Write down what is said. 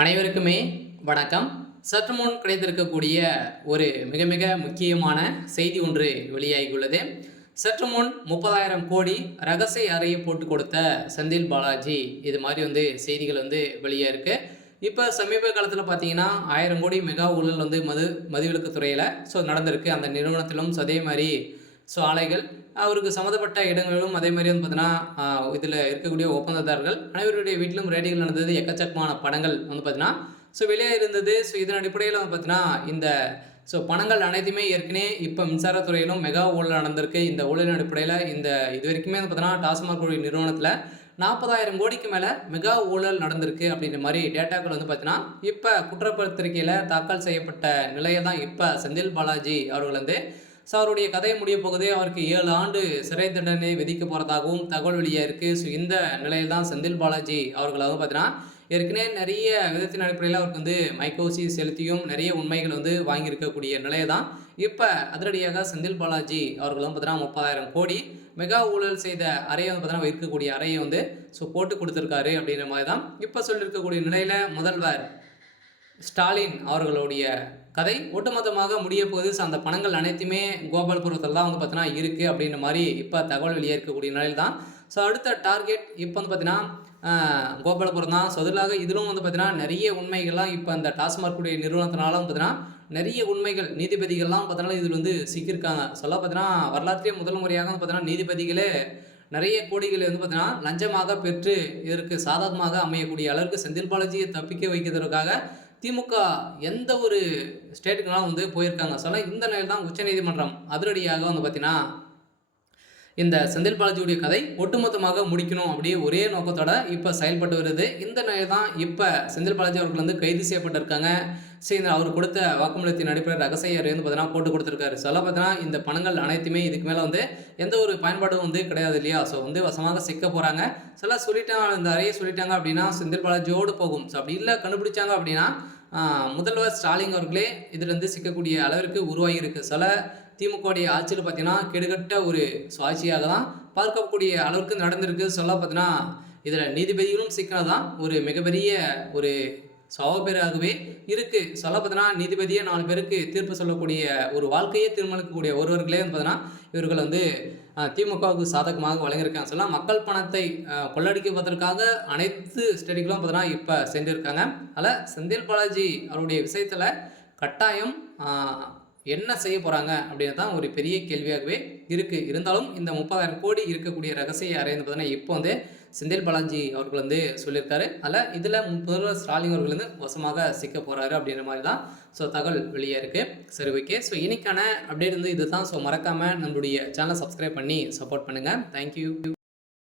அனைவருக்குமே வணக்கம். சற்று முன் கிடைத்திருக்கக்கூடிய ஒரு மிக மிக முக்கியமான செய்தி ஒன்று வெளியாகியுள்ளது. சற்று முன் 30,000 கோடி ரகசிய அறையை போட்டு கொடுத்த செந்தில் பாலாஜி, இது மாதிரி செய்திகள் வெளியே இருக்கு. இப்போ சமீப காலத்தில் பார்த்தீங்கன்னா 1000 கோடி மெகா ஊழல் மதுவிலக்கு துறையில் நடந்திருக்கு. அந்த நிறுவனத்திலும் அதே மாதிரி ஆலைகள் அவருக்கு சம்மந்தப்பட்ட இடங்களிலும் அதே மாதிரி பார்த்தீங்கன்னா இதில் இருக்கக்கூடிய ஒப்பந்ததாரர்கள் அனைவருடைய வீட்டிலும் ரேடிகள் நடந்தது. எக்கச்சக்கமான படங்கள் பார்த்தீங்கன்னா வெளியே இருந்தது. இதன் அடிப்படையில் பார்த்தீங்கன்னா இந்த பணங்கள் அனைத்துமே ஏற்கனவே இப்போ மின்சாரத்துறையிலும் மெகா ஊழல் நடந்திருக்கு. இந்த ஊழலின் அடிப்படையில் இது வரைக்குமே பார்த்தீங்கன்னா டாஸ்மாக் நிறுவனத்தில் 40,000 கோடிக்கு மேலே மெகா ஊழல் நடந்திருக்கு அப்படின்ற மாதிரி டேட்டாக்கள் பார்த்தீங்கன்னா இப்போ குற்றப்பத்திரிகையில் தாக்கல் செய்யப்பட்ட நிலையில் தான் இப்போ செந்தில் பாலாஜி அவர்கள் அவருடைய கதை முடிய போகுது. அவருக்கு 7 ஆண்டு சிறை தண்டனை விதிக்க போகிறதாகவும் தகவல் வெளியாக இருக்குது. இந்த நிலையில் தான் செந்தில் பாலாஜி அவர்கள் பார்த்தீங்கன்னா ஏற்கனவே நிறைய விதத்தின் அடிப்படையில் அவருக்கு மைக்கோசி செலுத்தியும் நிறைய உண்மைகள் வாங்கியிருக்கக்கூடிய நிலையை தான் இப்போ அதிரடியாக செந்தில் பாலாஜி அவர்களும் பார்த்தீங்கன்னா 30,000 கோடி மெகா ஊழல் செய்த அறையை பார்த்தீங்கன்னா இருக்கக்கூடிய அறையை போட்டு கொடுத்துருக்காரு அப்படின்ற மாதிரி தான் இப்போ சொல்லியிருக்கக்கூடிய நிலையில் முதல்வர் ஸ்டாலின் அவர்களுடைய கதை ஒட்டுமொத்தமாக முடிய போகுது. அந்த பணங்கள் அனைத்துமே கோபால்புரத்தில் தான் பார்த்தீங்கன்னா இருக்குது அப்படின்ற மாதிரி இப்போ தகவல் வெளியே இருக்கக்கூடிய நிலையில் தான் அடுத்த டார்கெட் இப்போ பார்த்தீங்கன்னா கோபாலபுரம் தான். அதிலாக இதிலும் பார்த்தீங்கன்னா நிறைய உண்மைகள்லாம் இப்போ அந்த டாஸ்மாக் நிறுவனத்தினாலும் பார்த்தீங்கன்னா நிறைய உண்மைகள் நீதிபதிகள்லாம் பார்த்தீங்கன்னா இதில் சிக்கியிருக்காங்க. பார்த்தீங்கன்னா வரலாற்றிலே முதல் முறையாக பார்த்தீங்கன்னா நீதிபதிகளே நிறைய கோடிகளை பார்த்தீங்கன்னா லஞ்சமாக பெற்று இதற்கு சாதகமாக அமையக்கூடிய அளவுக்கு செந்தில் பாலாஜியை தப்பிக்க வைக்கிறதுக்காக திமுக எந்த ஒரு ஸ்டேட்டுக்கெல்லாம் போயிருக்காங்க. இந்த நிலையில் தான் உச்சநீதிமன்றம் அதிரடியாக பார்த்தீங்கன்னா இந்த செந்தில் பாலாஜியுடைய கதை ஒட்டுமொத்தமாக முடிக்கணும் அப்படியே ஒரே நோக்கத்தோட இப்போ செயல்பட்டு வருது. இந்த நிலையில் தான் இப்போ செந்தில் பாலாஜி அவர்கள் கைது செய்யப்பட்டிருக்காங்க. அவர் கொடுத்த வாக்குமூலத்தின் அடிப்படையில் ரகசிய அறை பார்த்தீங்கன்னா போட்டு கொடுத்துருக்காரு. பார்த்தீங்கன்னா இந்த பணங்கள் அனைத்துமே இதுக்கு மேலே எந்த ஒரு பயன்பாடும் கிடையாது இல்லையா. வசமாக சிக்க போகிறாங்க. சொல்லிட்டாங்க, இந்த அறையை சொல்லிட்டாங்க அப்படின்னா செந்தில் பாலாஜியோடு போகும். அப்படி இல்லை கண்டுபிடிச்சாங்க அப்படின்னா முதல்வர் ஸ்டாலின் அவர்களே இதிலிருந்து சிக்கக்கூடிய அளவிற்கு உருவாகி இருக்கு. திமுகவுடைய ஆட்சியில் பார்த்தீங்கன்னா கெடுகட்ட ஒரு ஆட்சியாக தான் பார்க்கக்கூடிய அளவுக்கு நடந்திருக்கு. பார்த்தீங்கன்னா இதில் நீதிபதிகளும் சிக்கினதான் ஒரு மிகப்பெரிய ஒரு சவாபேராகவே இருக்குது. பார்த்தீங்கன்னா நீதிபதியே 4 பேருக்கு தீர்ப்பு சொல்லக்கூடிய ஒரு வாழ்க்கையே தீர்மானிக்கக்கூடிய ஒருவர்களே பார்த்தீங்கன்னா இவர்கள் திமுகவுக்கு சாதகமாக வழங்கியிருக்காங்க. மக்கள் பணத்தை கொள்ளடிக்குவதற்காக அனைத்து ஸ்டேட்டுகளும் பார்த்தீங்கன்னா இப்போ சென்றிருக்காங்க. அதில் செந்தில் பாலாஜி அவருடைய விஷயத்தில் கட்டாயம் என்ன செய்ய போகிறாங்க அப்படின்னு தான் ஒரு பெரிய கேள்வியாகவே இருக்குது. இருந்தாலும் இந்த 30,000 கோடி இருக்கக்கூடிய ரகசிய அறை பார்த்தீங்கன்னா இப்போ செந்தில் பாலாஜி அவர்கள் சொல்லியிருக்காரு. அதில் இதில் முதல்வர் ஸ்டாலின் அவர்கள் வசமாக சிக்க போகிறாரு அப்படின்ற மாதிரி தான் தகவல் வெளியே இருக்குது. சரி, ஓகே. இன்னைக்கான அப்டேட் இது தான். மறக்காமல் நம்மளுடைய சேனலை சப்ஸ்கிரைப் பண்ணி சப்போர்ட் பண்ணுங்கள். தேங்க்யூ.